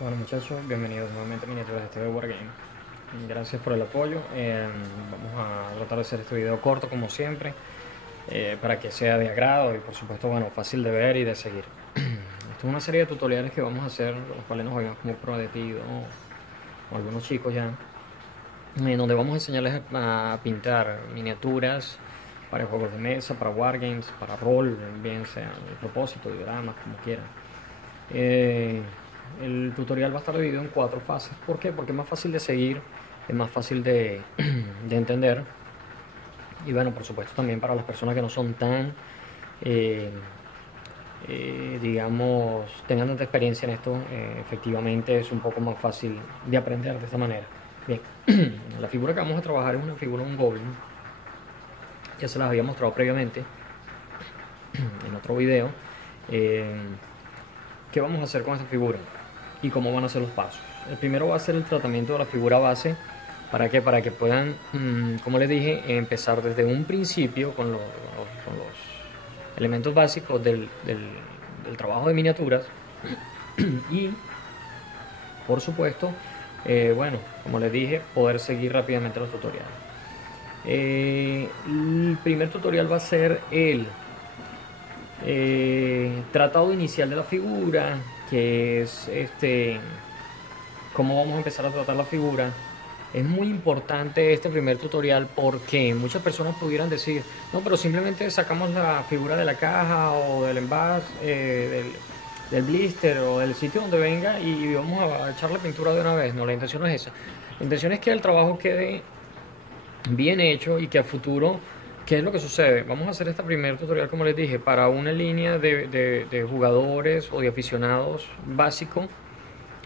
Bueno muchachos, bienvenidos nuevamente a Miniaturas de TV Wargame. Gracias por el apoyo. Vamos a tratar de hacer este video corto como siempre, para que sea de agrado y por supuesto bueno, fácil de ver y de seguir. Esto es una serie de tutoriales que vamos a hacer, los cuales nos habíamos como prometido, o algunos chicos ya, en donde vamos a enseñarles a pintar miniaturas para juegos de mesa, para wargames, para rol, bien sea de propósito, dioramas, como quieran. Eh, el tutorial va a estar dividido en 4 fases. ¿Por qué? Porque es más fácil de seguir, es más fácil de, de entender. Y bueno, por supuesto también para las personas que no son tan, eh, digamos, tengan tanta experiencia en esto, efectivamente es un poco más fácil de aprender de esta manera. Bien, la figura que vamos a trabajar es una figura de un goblin. Ya se las había mostrado previamente en otro video. Eh, ¿Qué vamos a hacer con esta figura? Y cómo van a ser los pasos. El primero va a ser el tratamiento de la figura base. ¿Para qué? Para que puedan, como les dije, empezar desde un principio con los elementos básicos del trabajo de miniaturas. Y, por supuesto, bueno, como les dije, poder seguir rápidamente los tutoriales. El primer tutorial va a ser el tratado inicial de la figura, que es cómo vamos a empezar a tratar la figura. Es muy importante este primer tutorial porque muchas personas pudieran decir, no, pero simplemente sacamos la figura de la caja o del envase, del blister o del sitio donde venga y vamos a echarle pintura de una vez. No, la intención no es esa. La intención es que el trabajo quede bien hecho y que a futuro, ¿qué es lo que sucede? Vamos a hacer este primer tutorial, como les dije, para una línea de jugadores o de aficionados básico,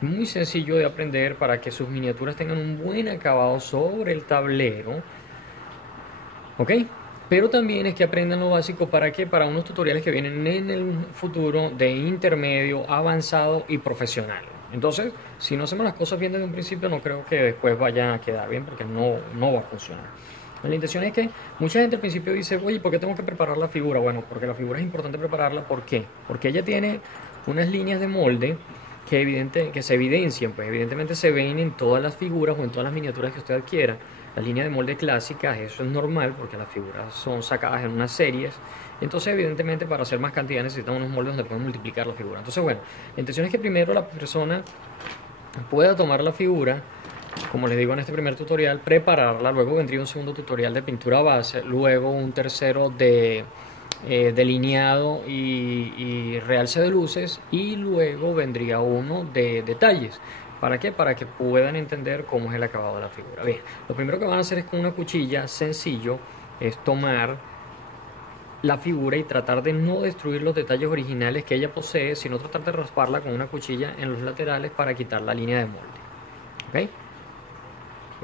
muy sencillo de aprender para que sus miniaturas tengan un buen acabado sobre el tablero, ¿ok? Pero también es que aprendan lo básico para que para unos tutoriales que vienen en el futuro de intermedio, avanzado y profesional. Entonces, si no hacemos las cosas bien desde un principio, no creo que después vayan a quedar bien porque no va a funcionar. La intención es que mucha gente al principio dice, oye, ¿por qué tengo que preparar la figura? Bueno, porque la figura es importante prepararla. ¿Por qué? Porque ella tiene unas líneas de molde que se evidencian, pues evidentemente se ven en todas las figuras o en todas las miniaturas que usted adquiera. Las líneas de molde clásicas, eso es normal porque las figuras son sacadas en unas series. Entonces, evidentemente, para hacer más cantidad necesitan unos moldes donde pueden multiplicar la figura. Entonces, bueno, la intención es que primero la persona pueda tomar la figura, como les digo en este primer tutorial, prepararla. Luego vendría un segundo tutorial de pintura base, luego un tercero de delineado y realce de luces, y luego vendría uno de detalles. ¿Para qué? Para que puedan entender cómo es el acabado de la figura. Bien, lo primero que van a hacer es con una cuchilla, sencillo, es tomar la figura y tratar de no destruir los detalles originales que ella posee, sino tratar de rasparla con una cuchilla en los laterales para quitar la línea de molde. ¿Ok?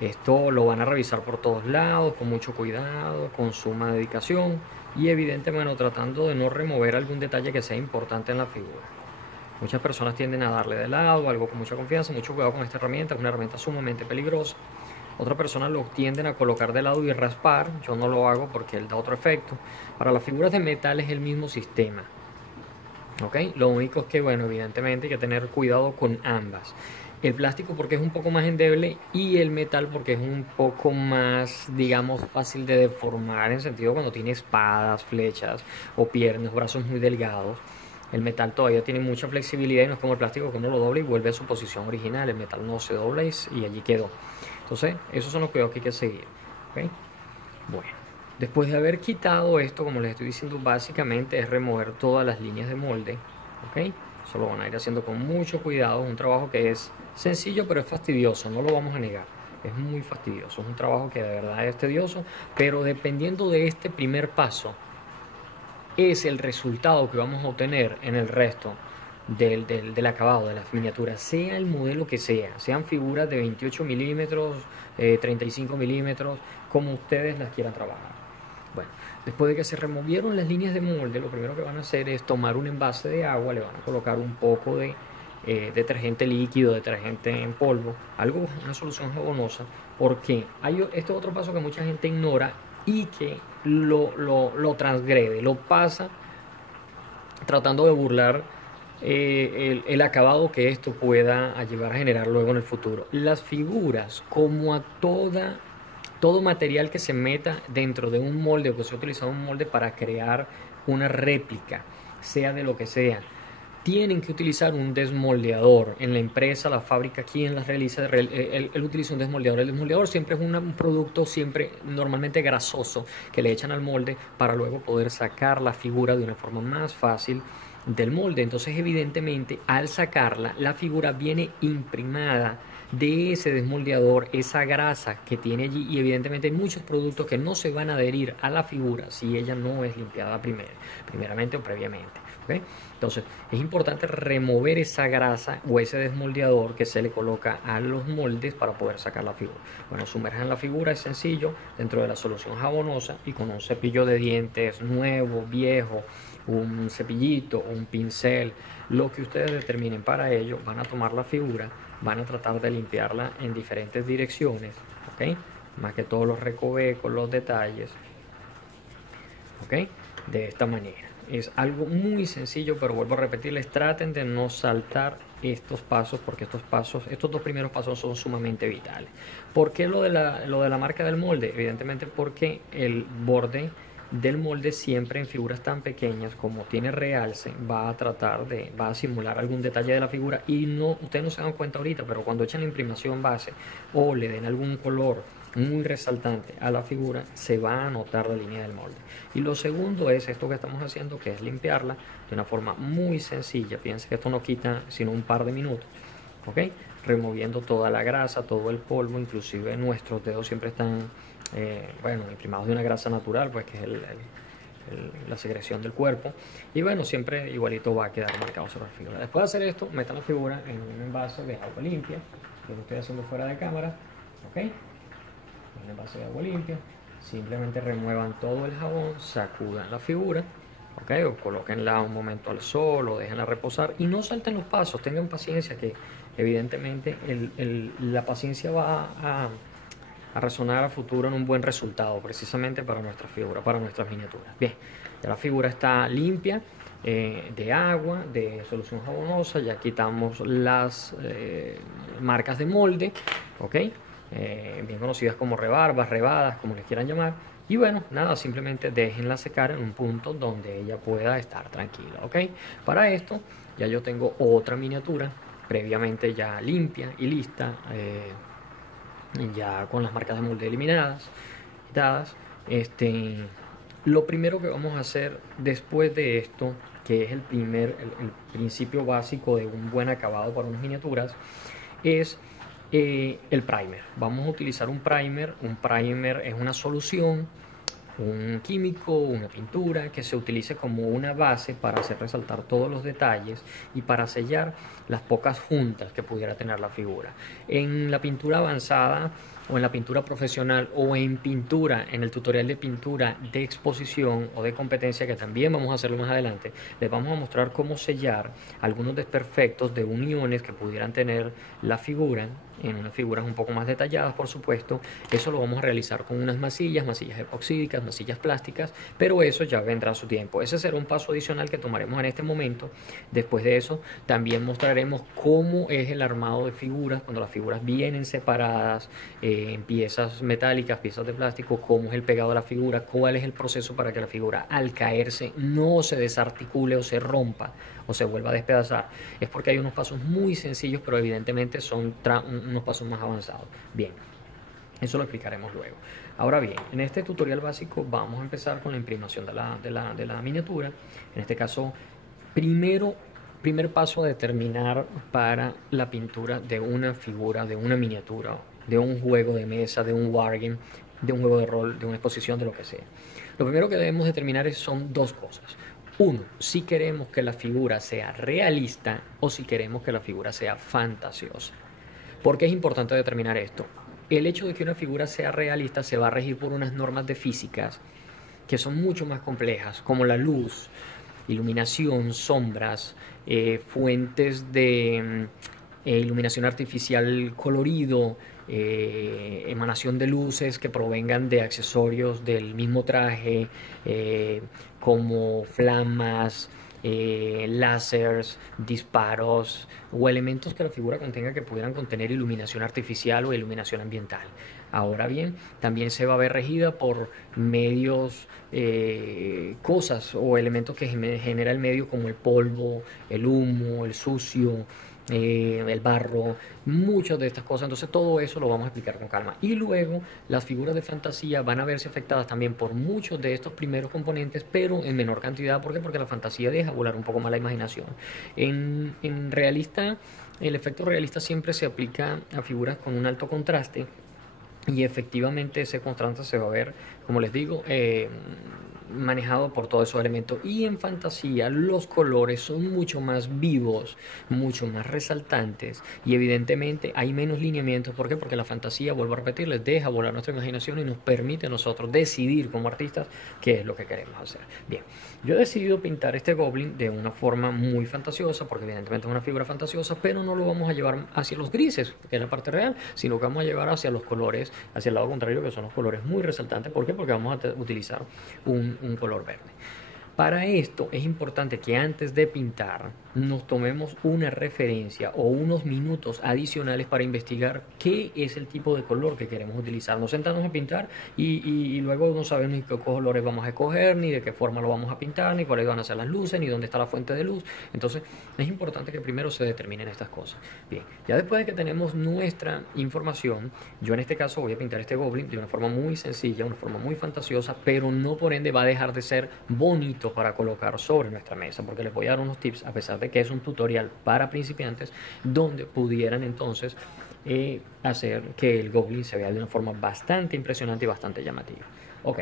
Esto lo van a revisar por todos lados, con mucho cuidado, con suma dedicación y evidentemente tratando de no remover algún detalle que sea importante en la figura. Muchas personas tienden a darle de lado, algo con mucha confianza, mucho cuidado con esta herramienta, es una herramienta sumamente peligrosa. Otras personas lo tienden a colocar de lado y raspar, yo no lo hago porque él da otro efecto. Para las figuras de metal es el mismo sistema. ¿Ok? Lo único es que, bueno, evidentemente hay que tener cuidado con ambas. El plástico porque es un poco más endeble y el metal porque es un poco más, digamos, fácil de deformar en sentido cuando tiene espadas, flechas o piernas, brazos muy delgados. El metal todavía tiene mucha flexibilidad y no es como el plástico que uno lo dobla y vuelve a su posición original. El metal no se dobla y allí quedó. Entonces, esos son los cuidados que hay que seguir. ¿Ok? Bueno, después de haber quitado esto, como les estoy diciendo, básicamente es remover todas las líneas de molde. ¿Ok? Eso lo van a ir haciendo con mucho cuidado. Es un trabajo que es sencillo, pero es fastidioso, no lo vamos a negar. Es muy fastidioso, es un trabajo que de verdad es tedioso, pero dependiendo de este primer paso, es el resultado que vamos a obtener en el resto del acabado de las miniaturas, sea el modelo que sea, sean figuras de 28 milímetros, 35 milímetros, como ustedes las quieran trabajar. Bueno, después de que se removieron las líneas de molde, lo primero que van a hacer es tomar un envase de agua, le van a colocar un poco de detergente líquido, detergente en polvo, algo, una solución jabonosa, porque hay este otro paso que mucha gente ignora y que lo transgrede, lo pasa tratando de burlar el acabado que esto pueda llevar a generar luego en el futuro. Las figuras, como a todo material que se meta dentro de un molde o que se ha utilizado un molde para crear una réplica, sea de lo que sea, tienen que utilizar un desmoldeador. En la empresa, la fábrica, quien las realiza, él utiliza un desmoldeador. El desmoldeador siempre es un producto siempre normalmente grasoso que le echan al molde para luego poder sacar la figura de una forma más fácil del molde. Entonces, evidentemente, al sacarla, la figura viene imprimada de ese desmoldeador, esa grasa que tiene allí, y evidentemente hay muchos productos que no se van a adherir a la figura si ella no es limpiada primeramente o previamente. ¿Okay? Entonces es importante remover esa grasa o ese desmoldeador que se le coloca a los moldes para poder sacar la figura. Bueno, sumerjan la figura, es sencillo, dentro de la solución jabonosa y con un cepillo de dientes nuevo, viejo, un cepillito, un pincel, lo que ustedes determinen para ello. Van a tomar la figura, van a tratar de limpiarla en diferentes direcciones, ¿ok? Más que todos los recovecos, los detalles, ¿ok? De esta manera. Es algo muy sencillo, pero vuelvo a repetirles, traten de no saltar estos pasos, porque estos dos primeros pasos son sumamente vitales. ¿Por qué lo de la marca del molde? Evidentemente porque el borde del molde siempre en figuras tan pequeñas como tiene realce va a simular algún detalle de la figura, y no, ustedes no se dan cuenta ahorita, pero cuando echan la imprimación base o le den algún color muy resaltante a la figura, se va a notar la línea del molde. Y lo segundo es esto que estamos haciendo, que es limpiarla de una forma muy sencilla. Fíjense que esto no quita sino un par de minutos, ¿ok? Removiendo toda la grasa, todo el polvo, inclusive nuestros dedos siempre están bueno, imprimados de una grasa natural, pues que es la secreción del cuerpo, y bueno, siempre igualito va a quedar marcado sobre la figura. Después de hacer esto, metan la figura en un envase de agua limpia, que lo estoy haciendo fuera de cámara, ¿ok? Un envase de agua limpia, simplemente remuevan todo el jabón, sacudan la figura, ¿ok? O colóquenla un momento al sol o déjenla reposar y no salten los pasos, tengan paciencia, que evidentemente la paciencia va a resonar a futuro en un buen resultado, precisamente para nuestra figura, para nuestras miniaturas. Bien, ya la figura está limpia de agua, de solución jabonosa, ya quitamos las marcas de molde, ¿ok? Bien conocidas como rebarbas, rebadas, como les quieran llamar. Y bueno, nada, simplemente déjenla secar en un punto donde ella pueda estar tranquila, ¿ok? Para esto ya yo tengo otra miniatura previamente ya limpia y lista, ya con las marcas de molde eliminadas, dadas. Lo primero que vamos a hacer después de esto, que es el principio básico de un buen acabado para unas miniaturas, es el primer. Vamos a utilizar un primer. Un primer es una solución, un químico, una pintura que se utilice como una base para hacer resaltar todos los detalles y para sellar las pocas juntas que pudiera tener la figura. En la pintura avanzada o en la pintura profesional o en pintura, en el tutorial de pintura de exposición o de competencia, que también vamos a hacerlo más adelante, les vamos a mostrar cómo sellar algunos desperfectos de uniones que pudieran tener la figura, en unas figuras un poco más detalladas, por supuesto. Eso lo vamos a realizar con unas masillas epoxídicas, masillas plásticas, pero eso ya vendrá a su tiempo. Ese será un paso adicional que tomaremos en este momento. Después de eso, también mostraremos cómo es el armado de figuras, cuando las figuras vienen separadas en piezas metálicas, piezas de plástico, cómo es el pegado de la figura, cuál es el proceso para que la figura al caerse no se desarticule o se rompa o se vuelva a despedazar. Es porque hay unos pasos muy sencillos, pero evidentemente son unos pasos más avanzados. Bien, eso lo explicaremos luego. Ahora bien, en este tutorial básico vamos a empezar con la imprimación de la miniatura. En este caso, primer paso a determinar para la pintura de una figura, de una miniatura, de un juego de mesa, de un wargame, de un juego de rol, de una exposición, de lo que sea. Lo primero que debemos determinar son dos cosas. Uno, si queremos que la figura sea realista o si queremos que la figura sea fantasiosa. ¿Por qué es importante determinar esto? El hecho de que una figura sea realista se va a regir por unas normas de físicas que son mucho más complejas, como la luz, iluminación, sombras, fuentes de iluminación artificial, colorido, emanación de luces que provengan de accesorios del mismo traje, como flamas, láseres, disparos o elementos que la figura contenga que pudieran contener iluminación artificial o iluminación ambiental. Ahora bien, también se va a ver regida por medios, cosas o elementos que genera el medio como el polvo, el humo, el sucio, el barro, muchas de estas cosas. Entonces todo eso lo vamos a explicar con calma. Y luego las figuras de fantasía van a verse afectadas también por muchos de estos primeros componentes, pero en menor cantidad. ¿Por qué? Porque la fantasía deja volar un poco más la imaginación. En realista, el efecto realista siempre se aplica a figuras con un alto contraste. Y efectivamente ese contraste se va a ver, como les digo, manejado por todos esos elementos. Y en fantasía los colores son mucho más vivos, mucho más resaltantes y evidentemente hay menos lineamientos. ¿Por qué? Porque la fantasía, vuelvo a repetir, les deja volar nuestra imaginación y nos permite a nosotros decidir como artistas qué es lo que queremos hacer. Bien, yo he decidido pintar este goblin de una forma muy fantasiosa porque evidentemente es una figura fantasiosa, pero no lo vamos a llevar hacia los grises, que es la parte real, sino que vamos a llevar hacia los colores, hacia el lado contrario, que son los colores muy resaltantes. ¿Por qué? Porque vamos a utilizar un color verde. Para esto es importante que antes de pintar nos tomemos una referencia o unos minutos adicionales para investigar qué es el tipo de color que queremos utilizar. No sentarnos a pintar y luego no sabemos ni qué colores vamos a escoger, ni de qué forma lo vamos a pintar, ni cuáles van a ser las luces, ni dónde está la fuente de luz. Entonces es importante que primero se determinen estas cosas. Bien, ya después de que tenemos nuestra información, yo en este caso voy a pintar este goblin de una forma muy sencilla, una forma muy fantasiosa, pero no por ende va a dejar de ser bonito para colocar sobre nuestra mesa, porque les voy a dar unos tips, a pesar de que es un tutorial para principiantes, donde pudieran entonces hacer que el goblin se vea de una forma bastante impresionante y bastante llamativa. Ok,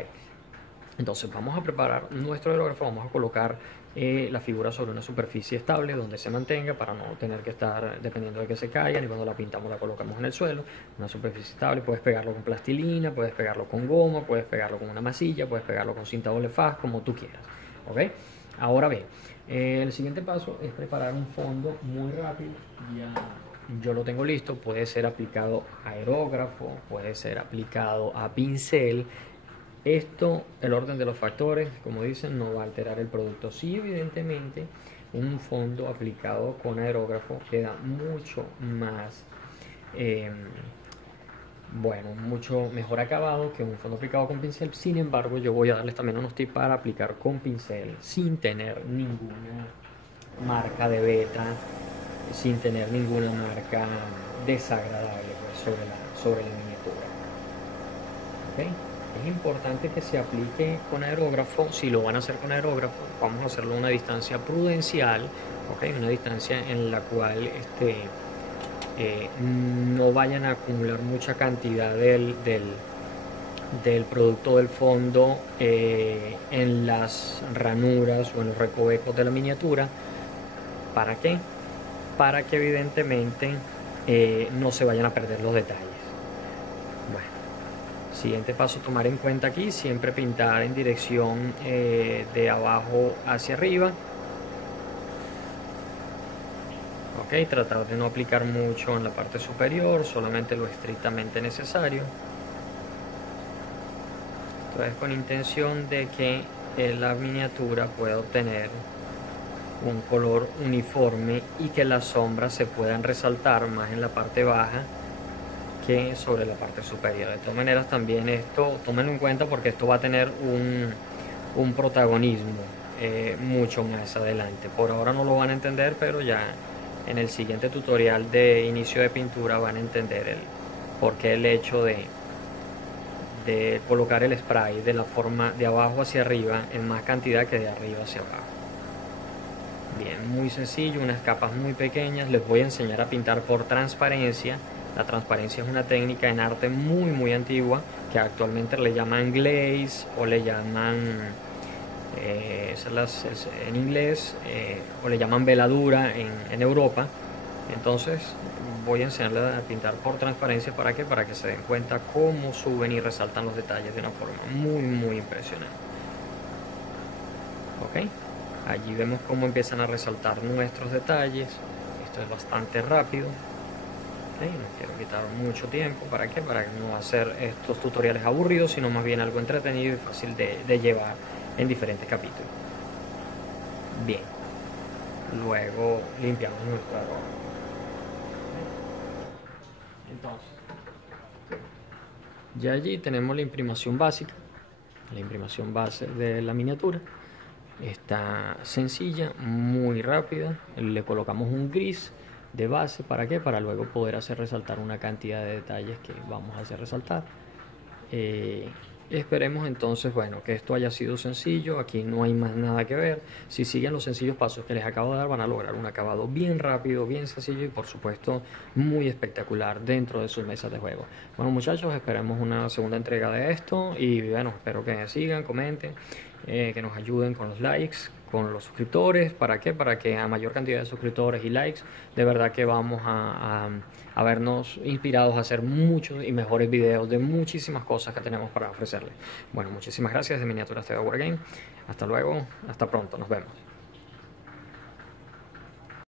entonces vamos a preparar nuestro aerógrafo, vamos a colocar la figura sobre una superficie estable donde se mantenga para no tener que estar dependiendo de que se caigan, y cuando la pintamos la colocamos en el suelo. Una superficie estable, puedes pegarlo con plastilina, puedes pegarlo con goma, puedes pegarlo con una masilla, puedes pegarlo con cinta doble faz, como tú quieras. ¿Ok? Ahora bien, el siguiente paso es preparar un fondo muy rápido. Ya yo lo tengo listo, puede ser aplicado a aerógrafo, puede ser aplicado a pincel. Esto, el orden de los factores, como dicen, no va a alterar el producto. Sí, evidentemente, un fondo aplicado con aerógrafo queda mucho más, eh, bueno, mucho mejor acabado que un fondo aplicado con pincel. Sin embargo, yo voy a darles también unos tips para aplicar con pincel sin tener ninguna marca de beta, sin tener ninguna marca desagradable, pues, sobre la miniatura. ¿Ok? Es importante que se aplique con aerógrafo. Si lo van a hacer con aerógrafo, vamos a hacerlo a una distancia prudencial, ¿ok? Una distancia en la cual no vayan a acumular mucha cantidad del producto del fondo en las ranuras o en los recovecos de la miniatura. ¿Para qué? Para que evidentemente no se vayan a perder los detalles. Bueno, siguiente paso, tomar en cuenta aquí, siempre pintar en dirección de abajo hacia arriba. Ok, tratar de no aplicar mucho en la parte superior, solamente lo estrictamente necesario. Esto es con intención de que la miniatura pueda obtener un color uniforme y que las sombras se puedan resaltar más en la parte baja que sobre la parte superior. De todas maneras, también esto, tómenlo en cuenta porque esto va a tener un protagonismo mucho más adelante. Por ahora no lo van a entender, pero ya en el siguiente tutorial de inicio de pintura van a entender el por qué el hecho de colocar el spray de la forma de abajo hacia arriba en más cantidad que de arriba hacia abajo. Bien, muy sencillo, unas capas muy pequeñas. Les voy a enseñar a pintar por transparencia. La transparencia es una técnica en arte muy antigua que actualmente le llaman glaze o le llaman en inglés o le llaman veladura en Europa. Entonces voy a enseñarles a pintar por transparencia. ¿Para qué? Para que se den cuenta cómo suben y resaltan los detalles de una forma muy impresionante. ¿Ok? Allí vemos cómo empiezan a resaltar nuestros detalles. Esto es bastante rápido. ¿Okay? No quiero quitar mucho tiempo. ¿Para qué? Para no hacer estos tutoriales aburridos, sino más bien algo entretenido y fácil de llevar en diferentes capítulos. Bien, luego limpiamos nuestra ropa. Entonces, ya allí tenemos la imprimación básica, la imprimación base de la miniatura. Está sencilla, muy rápida. Le colocamos un gris de base. ¿Para qué? Para luego poder hacer resaltar una cantidad de detalles que vamos a hacer resaltar. Esperemos entonces, bueno, que esto haya sido sencillo. Aquí no hay más nada que ver. Si siguen los sencillos pasos que les acabo de dar, van a lograr un acabado bien rápido, bien sencillo y por supuesto muy espectacular dentro de sus mesas de juego. Bueno, muchachos, esperemos una segunda entrega de esto y bueno, espero que sigan, comenten, que nos ayuden con los likes, con los suscriptores. ¿Para qué? Para que a mayor cantidad de suscriptores y likes, de verdad que vamos a vernos inspirados a hacer muchos y mejores videos de muchísimas cosas que tenemos para ofrecerles. Bueno, muchísimas gracias de Miniaturas TV Wargame. Hasta luego, hasta pronto, nos vemos.